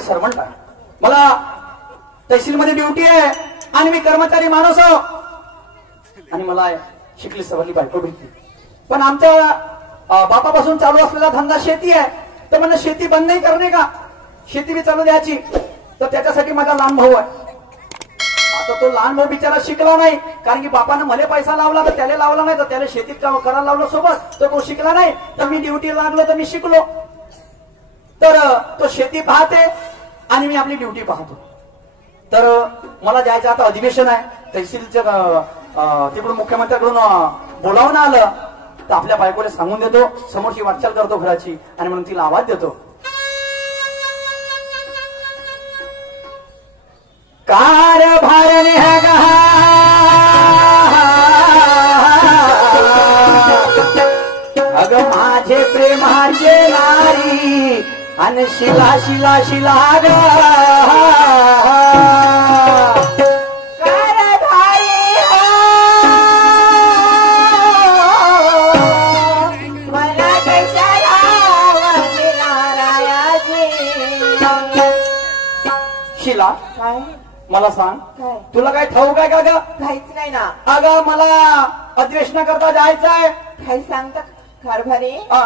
Government servant आहे, मला तहसीलमध्ये duty आहे आणि मी कर्मचारी माणूस आहो आणि मला शिकली सवरली बायको भेटली. पण आमच्या बापापासून चालू असलेला धंदा शेती आहे, तर म्हणलं शेती बंद नाही करणे का, शेती बी चालू द्यायची. तर त्याच्यासाठी माझा लहान भाऊ आहे. आता तो लहान भाऊ बिचारा शिकला नाही, कारण की बापानं मला पैसा लावला तर त्याला लावला नाही, तर त्याला शेतीत करायला लावलं सोबत, तर तो शिकला नाही. तर मी ड्युटी लागलो तर मी शिकलो. तर तो शेती पाहते आणि मी आपली ड्युटी पाहतो. तर मला जायचं आता अधिवेशन आहे, तहसीलचं तिकडून मुख्यमंत्र्याकडून बोलावून आलं. तर आपल्या बायकोला सांगून देतो, समोरची वाटचाल करतो घराची आणि म्हणून तिला आवाज देतो, कारभारने अग माझे प्रेमाचे नारी आणि शिला शिला शिला ग शिला. काय मला सांग, काय तुला काय ठाऊक आहे का ग? काहीच नाही ना. अगं मला अधिवेशनाकरता जायचंय. काही सांगता कारभारी? हा.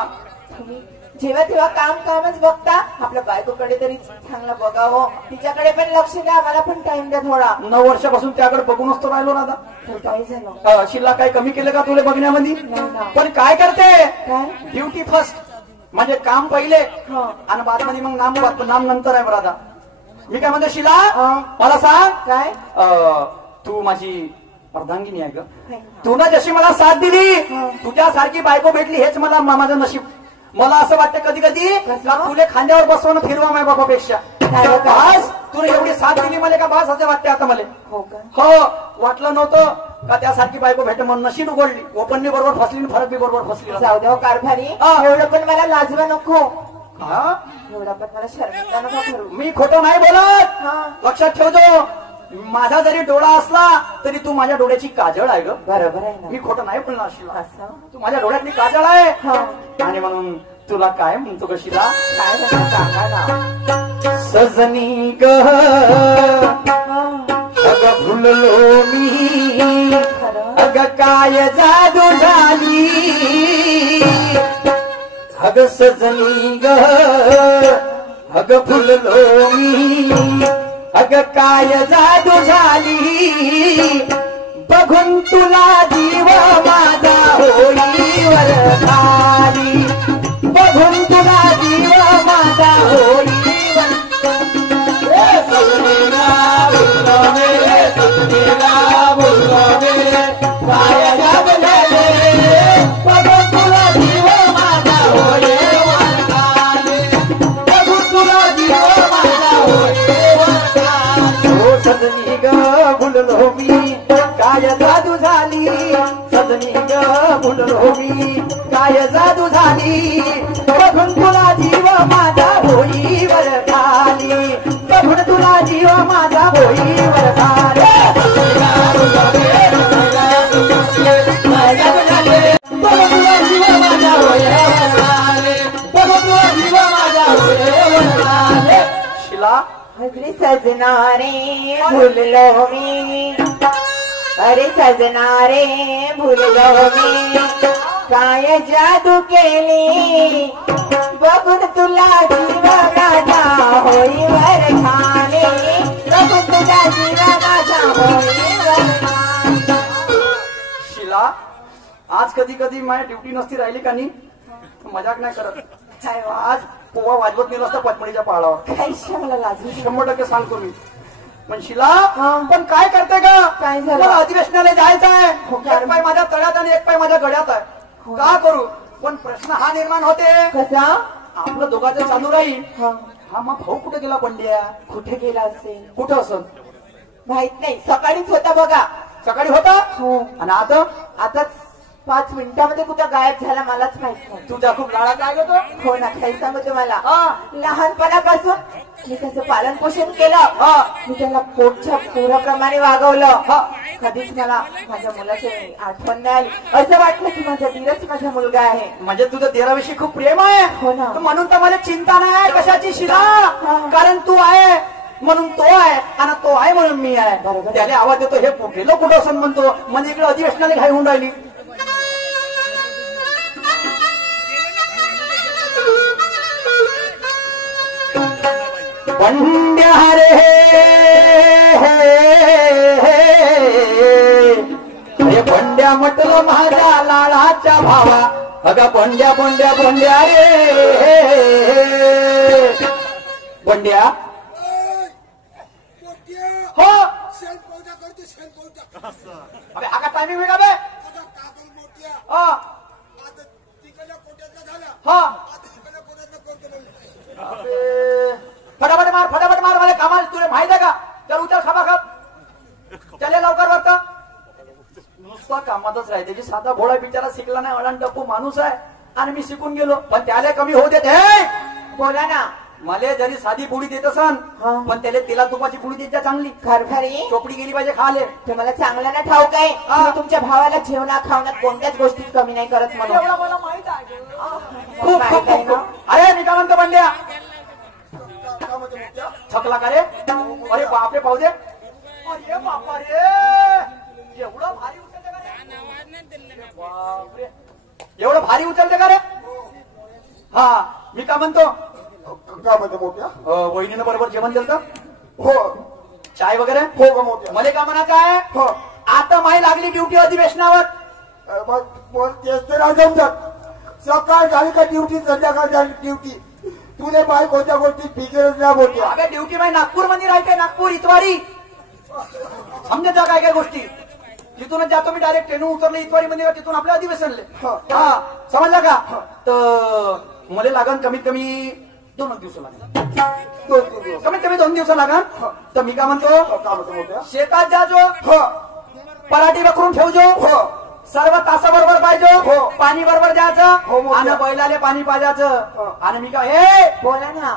तुम्ही जेव्हा तेव्हा कामच बघता, आपल्या बायकोकडे तरी चांगलं बघावं, तिच्याकडे पण लक्ष द्या, मला पण टाइम द्या थोडा. 9 वर्षापासून त्याकडे बघूनच तो राहिलो ना आता. तर काय झालं? शिला काय कमी केलं का तुला बघण्यामध्ये? नाही ना. पण काय करते, काय ड्युटी फर्स्ट, म्हणजे काम पहिले हा. आणि बादमध्ये मग नाम नंतर आहे बरं. मी काय म्हणतो शिला, हा. मला सांग, काय तू माझी अर्धांगिनी आहे ग. नाही. तू ना जशी मला साथ दिली, हा. तुझ्यासारखी बायको भेटली हेच मला माझं नशीब. मला असं वाटतं कधी कधी कसं? तुले खांद्यावर बसवणं फिरवा माझ्या बापापेक्षा. काय? बास तुला एवढी साथ दिली मला का बास असं वाटते आता मला. हो का? हो, वाटलं नव्हतं का त्यासारखी बायको भेट म्हणून नशीब उघडली. ओपन बी बरोबर फसली, फरक बी बरोबर फसली. जाऊ द्या कारभारी, हा. एवढं पण मला लाजवा नको, हा, एवढा पण मला शर्मिंदा नका करू. मी खोटं नाही बोलत, हा. लक्षात ठेवतो. माझा जरी डोळा असला तरी तू माझ्या डोळ्याची काजळ आहे ग. बरोबर आहे ना. मी खोटं नाही बोलणार शिला, असं? तू माझ्या डोळ्यातली काजळ आहे. हा. आणि म्हणून तुला काय म्हणतो ग शिला, काय म्हणता सांगा ना. सजनी ग अग फुललो मी, अग काय जादू झाली, अग सजनी ग अग फुललो मी, अग काय जादू झाली, बघून तुला जीव माझा होईवर खाली, बघून तुला जीव माझा होईवर. सजनीला बोललो रे, सजनीला बोललो रे, काय जादू झाली, बघून तुला जीव माझा होईवर खाली, बघून तुला जीव माझा होईवर खाली. हो सजनी ग भुललो मी, काय जादू झाली, सजनी ग भुललो मी, काय जादू झाली, बघून तुला जीव माझा होईवर खाली, बघून तुला जीव माझा होईवर खाली. बघून तुला जीव माझा होईवर खाली, बघून तुला जीव माझा होईवर खाली. शिला, अरे सजना रे भूललो मी, अरे सजना रे भूललो मी, काय जादू केली, बघून तुला जीव माझा होईवर खाली, बघून तुला जीव माझा होईवर खाली. शिला, आज कधी कधी माझी ड्युटी नसती राहिली का नाही, मजाक नाही करत. काय वा? आज पोवा वाजवत नेलं असतं पचमडीच्या पाळावर. काही मला लाजू 100% सांगतो मी. पण शिला, हा. पण काय करते का, काय झालं? मला अधिवेशनाला जायचं आहे. हो, एक पाय माझ्या तळ्यात आणि एक पाय माझ्या गड्यात आहे. हो. का करू, पण प्रश्न हा निर्माण होते, कसा? आपलं दोघांचं चालू राहील. हा. हा मग भाऊ कुठे गेला पंड्या, कुठे गेला असेल कुठं असं माहित नाही, सकाळीच होता बघा. सकाळी होता हो. आणि आता आता 5 मिनिटामध्ये कुठं गायब झाला मलाच माहित नाही. तुझा खूप लाडा काय होतो. हो ना, काही सांगू तुम्हाला, हा. लहानपणापासून मी त्याचं पालन पोषण केलं, हा. मी त्याला पोटच्या पुराप्रमाणे वागवलं. हा. कधीच मला माझ्या मुलाची आठवण नाही आली, असं वाटलं की माझा धीरच माझा मुलगा आहे. म्हणजे तुझं देराविषयी खूप प्रेम आहे. हो ना. म्हणून तर मला चिंता नाही आहे कशाची शिला, हा. कारण तू आहे म्हणून तो आहे आणि तो आहे म्हणून मी आहे. बरोबर. त्याला आवाज देतो हे कुठेलं कुठं असं म्हणतो म्हणजे इकडे अधिवेशनाला घाई होऊन राहिली. बंड्या रे हे बंड्या म्हटलं माझ्या लाडाच्या भावा. अगं बंड्या बंड्या बंड्या रे बंड्या. हो अबे आका टायमिंग वेगळा बे. हा फटाफट मार मला कामाला तुला माहित आहे का. चल उचल खाबा खाप चले लवकर बरं. नुसता कामातच राहते. त्याची साधा भोळा बिचारा शिकला नाही वळण टप्पू माणूस आहे आणि मी शिकून गेलो पण त्याला कमी होऊ देत. बोला ना. मला जरी साधी पोळी देत असन पण त्याला तेला तुपाची पोळी देत जा चांगली. खरखरी चोपडी गेली पाहिजे खाले. तुम्हाला चांगलं ना ठाऊक आहे. तुम्ही तुमच्या भावाला जेवणा खावण्यात कोणत्याच गोष्टीत कमी नाही करत म्हणून. एवढं मला माहित आहे. खूप माहित खूप आहे ना? खूप. अरे मी काय म्हणतो बंड्या थकला का रे. अरे बापरे पाहू दे. अरे बापा रे एवढं भारी उचलते का रे. बापरे एवढं भारी उचलते का रे. हा मी काय म्हणतो का म्हणते मोठ्या. वहिनीनं बरोबर जेवण दिलं हो चाय वगैरे. हो का मोठ्या. मला काय म्हणायचं आहे हो आता माही लागली ड्युटी अधिवेशनावर. मग तेच तर समजत. सकाळ झाली का ड्युटी संध्याकाळ झाली ड्युटी. तुले बाय कोणत्या गोष्टी फिकेरच नाही मोठ्या. अगं ड्युटी माही नागपूर मध्ये राहते. नागपूर इतवारी समजत जा काय काय गोष्टी. तिथूनच जातो मी डायरेक्ट ट्रेन उतरले इतवारी मध्ये तिथून आपल्या अधिवेशनले. हा समजला का. तर मला लागन कमीत कमी 2 दिवस लागेल. 2 दिवस कमीत कमी 2 दिवस लागन. तर मी काय म्हणतो का म्हणते मोठ्या. शेतात जाजो. हो पराठी बकरून ठेवजो. हो सर्व तासा बरोबर पाहिजे. हो. पाणी बरोबर हो, द्यायचं मोठ्या. आणि बैलाले पाणी पाजायचं. हो. आणि मी काय हे बोला ना.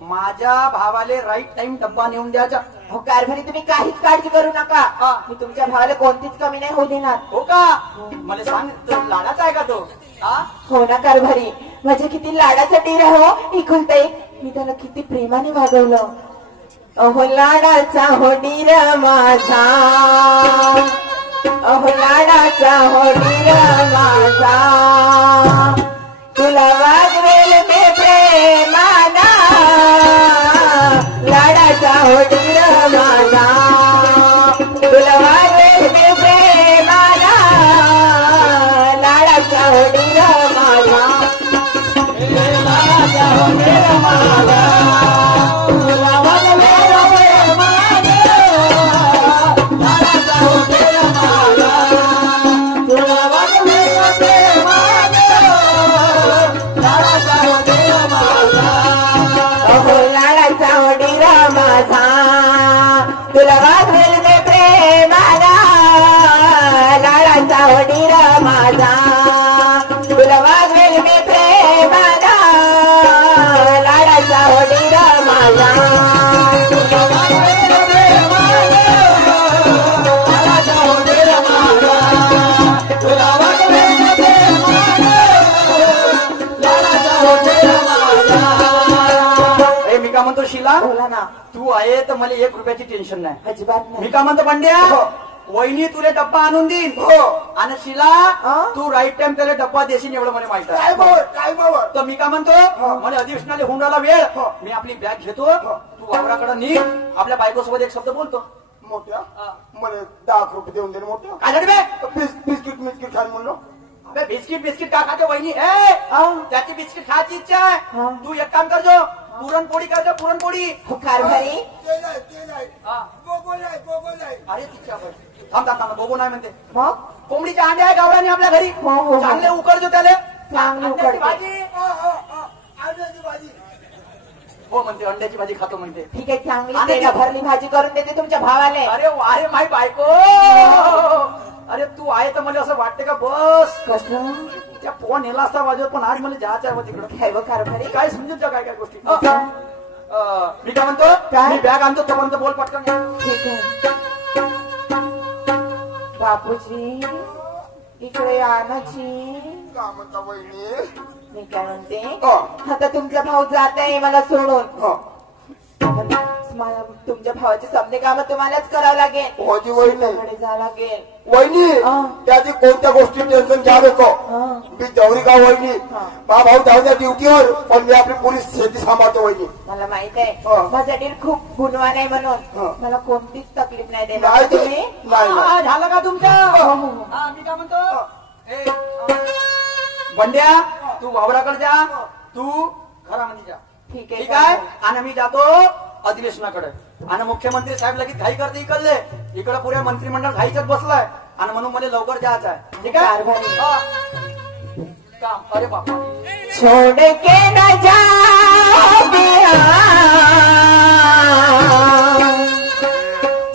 माझ्या भावाले राईट टाइम डब्बा नेऊन द्यायचा. हो कारभारी तुम्ही काहीच काळजी करू नका. हा. मी तुमच्या भावाला कोणतीच कमी नाही होऊ देणार. हो का. मला सांग तो लाडाचा आहे का तो. हा हो ना कारभारी. माझ्या किती लाडाचा डीर आहे हो इकुलता एक. मी त्याला किती प्रेमाने वागवलं. अहो लाडाचा हो डीर माझा. अहो लाडाचा हो डीर माझा. तुला वागवेल मी प्रेमाना. लाडाचा हो डीर माझा. तुला वागवेल मी प्रेमाना. लाडाचा हो डीर माझा. लाडाचा हो डीर माझा. तुला वागवेल प्रेमाना. लाडाचा हो डीर माझा. तुला वागवेल प्रेमाना. लाडाचा हो डीर माझा. अहो लाडाचा हो डीर माझा. तुला वागवेल मी प्रेमाना. लाडाचा हो डीर माझा. तुला वागवेल मी प्रेमाना. लाडाचा हो डीर माझा. तुला वागवेल प्रेमाना. लाडाचा हो डीर माझा. तुला वागवेल प्रेमाना. लाडाचा हो डीर माझा. हे मी काय म्हणतो शिला बोला ना. तू आहे तर मला 1 रुपयाची टेन्शन नाही. अजिबात मी नाही. काय म्हणतो बंड्या वहिनी तुला डब्बा आणून देईन. हो आणि शिला हा? तू राईट टाइम त्याला डब्बा देशील एवढं मला माहित आहे. टायमावर तर मी काय म्हणतो मला अधिवेशनाला होऊन राहिला वेळ. मी आपली बॅग घेतो. तू वावराकडे निघ. आपल्या बायकोसोबत एक शब्द बोलतो. मोठ्या. मला 10 रुपये देऊन दे मोठ्या. काय झालं बे. बिस्किट मिस्किट खान म्हणलो. अबे बिस्किट का खाते वहिनी. ए त्याची बिस्किट खायची इच्छा आहे. हा. तू एक काम करजो पुरणपोळी करजो पुरणपोळी. हो कारभारी. हा. गोगो अरे तिच्या थांब बोगो नाही म्हणते. मग कोंबडीच्या अंड्या आहे गावरानी आपल्या घरी. हो, हो, हो. चांगले उकडजो त्याला. चांगले अंड्याची उकडते. भाजी. भाजी. हो म्हणते अंड्याची भाजी खातो म्हणते. ठीक आहे चांगली आणि तेला भरली भाजी करून देते तुमच्या भावाले. अरे अरे माय बायको. अरे तू आहे तर मला असं वाटते का बस कसं त्या फोन नेला असता वाजवत पण आज मला जायचं आहे तिकडं. काय व कारभारी. काय समजून जा काय काय गोष्टी. मी काय म्हणतो काय? मी बॅग आणतो तोपर्यंत बोल पटकन. ठीक आहे. बापूजी इकडे आणाची. का म्हणता वहिनी. मी काय म्हणते हो. आता तुमचा भाऊ जात आहे मला सोडून. हो तुमच्या भावाचे समजे काम तुम्हालाच करावं लागेल. माझी वहिनी कडे जावं लागेल. वहिनी त्याची कोणत्या गोष्टी टेन्शन घ्या नको. मी दौरी का वहिनी मा भाऊ जाऊ ड्युटीवर पण मी आपली पोलीस शेती सांभाळतो वहिनी. मला माहित आहे माझा डीर खूप गुणवान आहे म्हणून मला कोणतीच तकलीफ नाही देणार नाही तुम्ही. नाही झालं का तुमचं? मी काय म्हणतो बंड्या तू वावराकडे जा, तू घरामध्ये जा. ठीक आहे ठीक आहे. आणि मी जातो अधिवेशनाकडे. आणि मुख्यमंत्री साहेब लगेच घाई करते इकडले इकडे पुऱ्या मंत्रिमंडळ घाईच्यात बसलाय आणि म्हणून मला लवकर जायचं आहे. ठीक आहे. अरे बापा छोड़ के न जाओ पिया,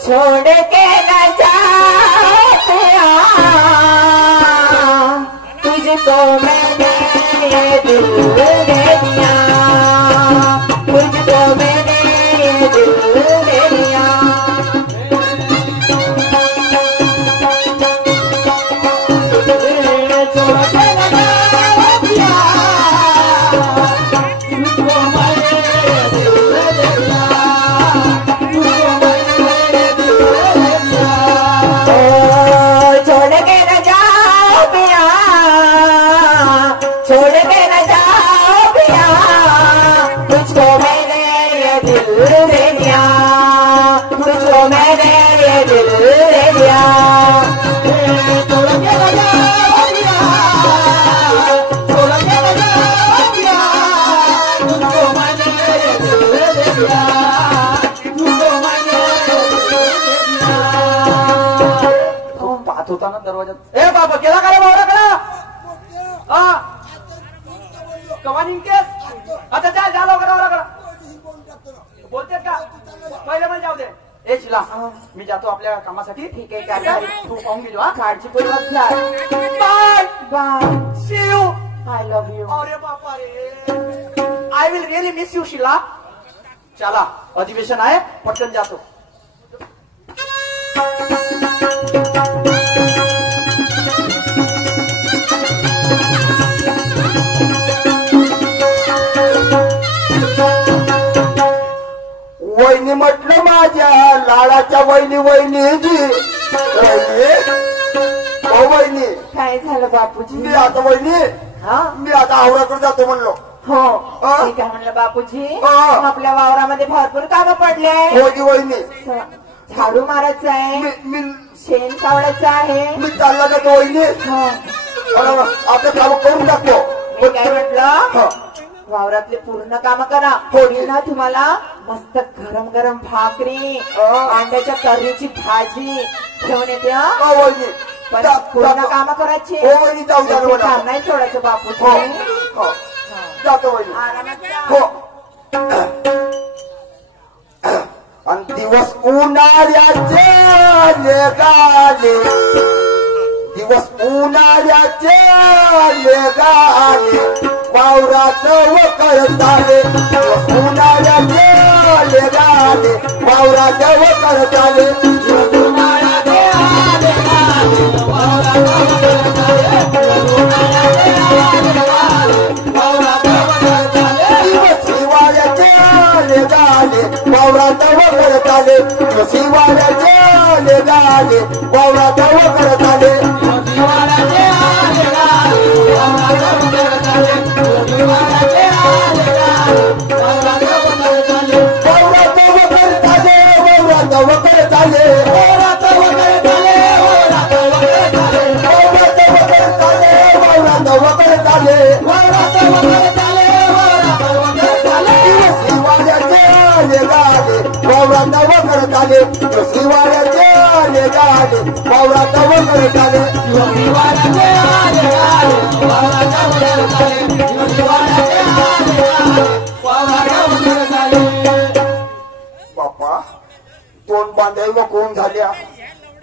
छोड़ के न जाओ पिया, तुझको मैंने ये दिल दे दिया, तुझको मैंने ये दिल दे दिया. होता ना दरवाजात. ए बाबा गेला का रे भावराकडा? कवा निघतेस? आता जा जा लवकर भावराकडा. बोलतेस का? पहिले मला जाऊ दे. ए शिला मी जातो आपल्या कामासाठी. ठीक आहे कारभारी. तू पाहून गेलो. हा काळजीपूर्वक जा. Bye bye. See you. I love you. अरे बापा रे I will really miss you Shila. चला अधिवेशन आहे पटकन जातो. वहिनी म्हटलं माझ्या लाडाच्या वहिनी वहिनीजी. हो वहिनी काय झालं बापूजी? मी आता वहिनी मी आता आवराकडे जातो म्हणलो. हो मी काय म्हणलं बापूजी हा. आपल्या वावरामध्ये भरपूर कामं पडले. हो जी वहिनी झाडू मारायचं आहे, मी शेण सावडायचं आहे. मी चालला जातो वहिनी. आपलं काम करून टाकतो. मी काय म्हटलं हा. वावरातले पूर्ण काम करा. हो. मी ना तुम्हाला मस्त गरम गरम भाकरी अंड्याच्या कढीची भाजी घेऊन येते. हो वहिनी पण पूर्ण काम करायची. हो वहिनी जाऊ द्या ना मला. नाही सोडायचं हो बापूजी. हो जातो वहिनी. आरामात जा. हो आणि दिवस उन्हाळ्याचे लेगाले, दिवस उन्हाळ्याचे लेगाले, वावरात वकरताले, दिवस उन्हाळ्याचे लेगाले, वावरात वकरताले, दिवस उन्हाळ्याचे लेगाले, वावरात वकरताले, दिवस उन्हाळ्याचे लेगाले, वावरात वकरताले, दिवस हिवाळ्याचे लेगाले, वावरात वकरताले, दिवस हिवाळ्याचे लेगाले, वावरात वकरताले, दिवस हिवाळ्याचे लेगाले, वावरात वकरताले, दिवस हिवाळ्याचे लेगाले, वावरात वकरताले, वावरात वकरताले, वावरात वकरताले, वावरात वकरताले, वावरात वकरताले, वावरात वकरताले, वावरात वकरताले, वावरात वकरताले, वावरात वकरताले, दिवस हिवाळ्याचे लेगाले, वावरात वकरताले, दिवस हिवाळ्याचे लेगाले, वावरात वकरताले, दिवस हिवाळ्याचे लेगाले, वावरात वकरताले, दिवस हिवाळ्याचे लेगाले, वावरात वकरताले. बाप्पा 2 बांध्या कोण झाल्या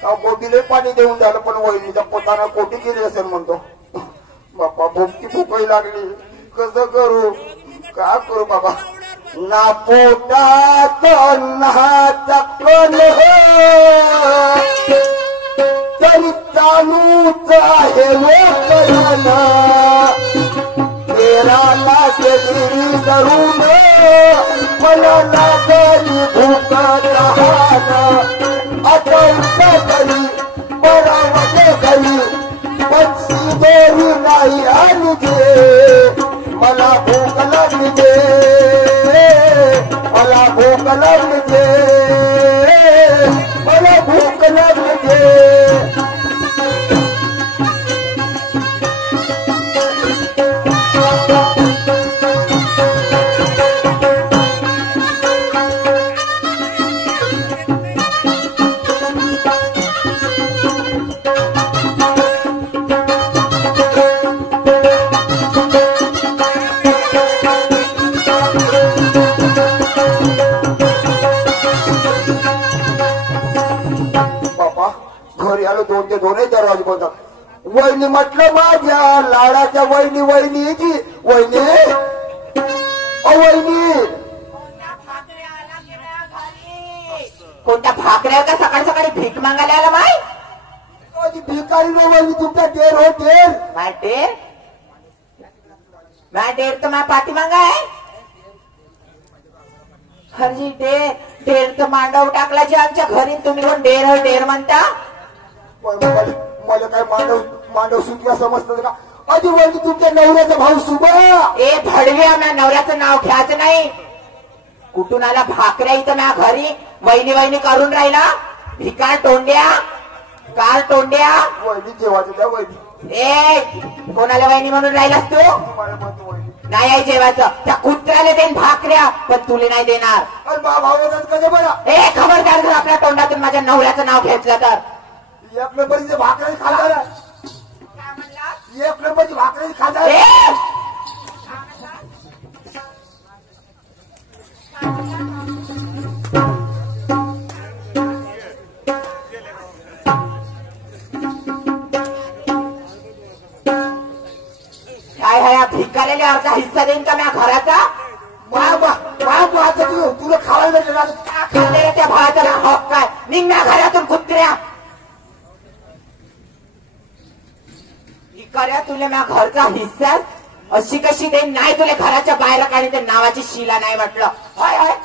का कोटीले पाणी देऊन झालं पण वहिनीच्या पोताना कोटी केली असेल म्हणतो. बाप्पा भुकती भुकाई लागली कसं करू का करू बाबा. ना पोटात अन्नाचा कण तरी चालूच आहे लोकयाना. तेराला केली धरून मला लागली भूक मला भूक लागली मला भूक लागली दोन्ही दरवाजे बोलतात. वहिनी म्हटलं माझ्या लाडाच्या वहिनी वहिनीची वहिनी वहिनी कोणत्या भाकऱ्या का सकाळी सकाळी भीक मागायला आला माय भिकारी न वहिनी तुमचा टेर हो टेर माय टेर तर माझ्या पाठी मागा आहे हरजी टेर तर मांडव टाकलाची आमच्या घरी तुम्ही कोण टेर म्हणता मला काय मांडव सुटल्या समजतं का आधी वहिनी तुमच्या नवऱ्याचा भाऊ सुबा ए भडवे आम्ही नवऱ्याचं नाव घ्यायचं नाही कुठून आला भाकऱ्या इथं ना घरी वहिनी वहिनी करून राहिला भिकार तोंड्या कार तोंड्या वहिनी जेवायचं त्या वहिनी ए कोणाला वहिनी म्हणून राहिलास तू नाही आहे जेवायचं त्या कुत्र्याला देईन भाकऱ्या पण तुले नाही देणार भाऊ कधी बरं ए खबरदार जर आपल्या तोंडातून माझ्या नवऱ्याचं नाव घेतलं तर एक नंबरची भाकरी खाल्ला एक नंबरची भाकरी खाल्ला काय ह्या भिकाऱ्याला अर्धा हिस्सा देईन का माझ्या घराचा तुला खावायला खाल्लेल्या त्या भावाचा हक काय निघ ना घरातून कुत्र्या भिकाऱ्या तुला माझ्या घरचा हिस्सा अशी कशी देईन नाही तुला घराच्या बाहेर काढी ते नावाची शिला नाही म्हटलं हाय हाय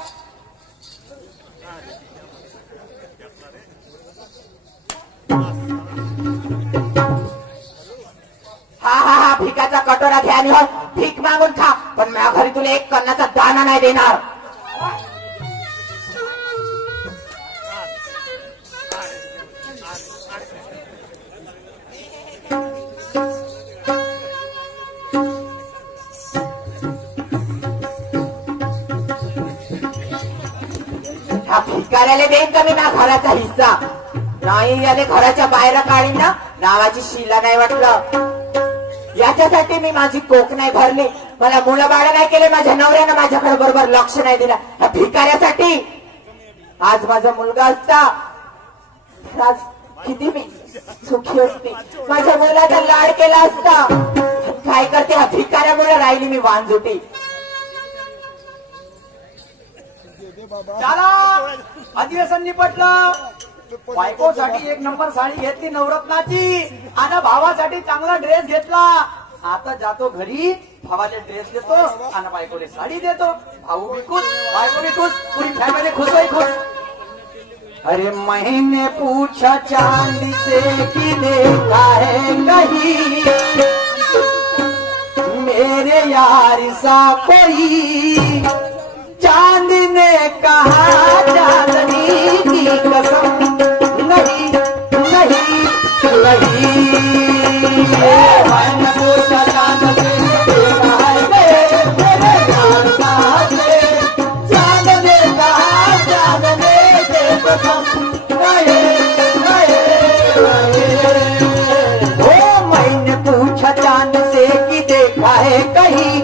हा भिकाचा कटोरा घ्या आणि भीक मागून खा पण माझ्या घरी तुला एक कन्नाचा दाना नाही देणार हा भिकाऱ्याला देईन का मी माझ्या घराचा हिस्सा नाही याने घराच्या बाहेर काढीन ना नावाची शिला नाही वाटलं याच्यासाठी मी माझी कोक नाही भरली मला मुलं बाळ नाही केले माझ्या नवऱ्यानं माझ्याकडे बरोबर लक्ष नाही दिलं ह्या भिकाऱ्यासाठी आज माझा मुलगा असता आज किती मी सुखी असते माझ्या मुलाचा लाड केला असता काय करते ह्या भिकाऱ्यामुळे राहिली मी वांजुटी चला अधिवेशन निपटलं बायकोसाठी एक नंबर साडी घेतली नवरत्नाची आणि भावासाठी चांगला ड्रेस घेतला आता जातो घरी भावाला ड्रेस देतो आणि बायकोले साडी देतो भाऊ भी खुश बायको भी खुश पूरी फैमिली खुश ही खुश अरे मैंने पूछा चांदी से कि देखा है कहीं मेरे यार सा कोई चांद ने कहा चांदनी की कसम नहीं नहीं नहीं मैंने पूछा चांद से देखा है मेरे यार सा से चांद ने कहा चांदनी की कसम नहीं नहीं ओ मैंने पूछा चांद से कि देखा है कहीं